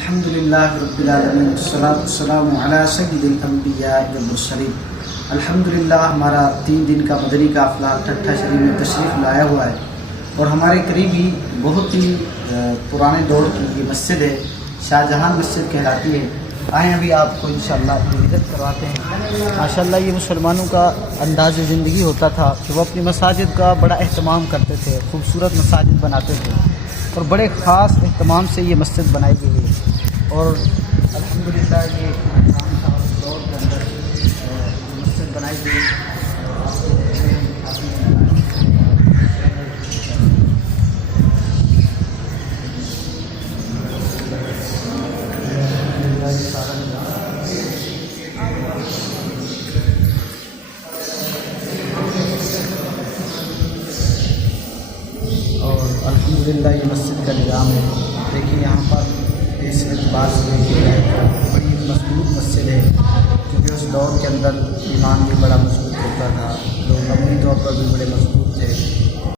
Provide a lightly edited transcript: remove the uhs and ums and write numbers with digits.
الحمدللہ رب العالمین والصلاۃ والسلام علی سید الانبیاء والمرسلین۔ الحمدللہ ہمارا 3 دن کا مدنی قافلہ ٹھٹھہ شریف میں تشریف لایا ہوا ہے اور ہمارے قریب ہی بہت ہی پرانے دور کی یہ مسجد ہے، شاہ جہان مسجد کہلاتی ہے۔ آئیں ابھی آپ کو انشاءاللہ وزٹ کرواتے ہیں۔ ماشاءاللہ یہ مسلمانوں کا انداز زندگی ہوتا تھا کہ وہ اپنی مساجد کا بڑا اہتمام کرتے تھے، خوبصورت مساجد بناتے تھے اور بڑے خاص اہتمام سے یہ مسجد بنائی گئی ہے اور الحمدللہ یہ دور کے اندر مسجد بنائی گئی۔ اور الحمدللہ یہ مسجد کا نظام ہے، دیکھیے یہاں پر اس اعتبار سے دیکھیے بڑی مضبوط مسجد ہے کیونکہ اس دور کے اندر ایمان بھی بڑا مضبوط ہوتا تھا، لوگ عملی طور پر بھی بڑے مضبوط تھے۔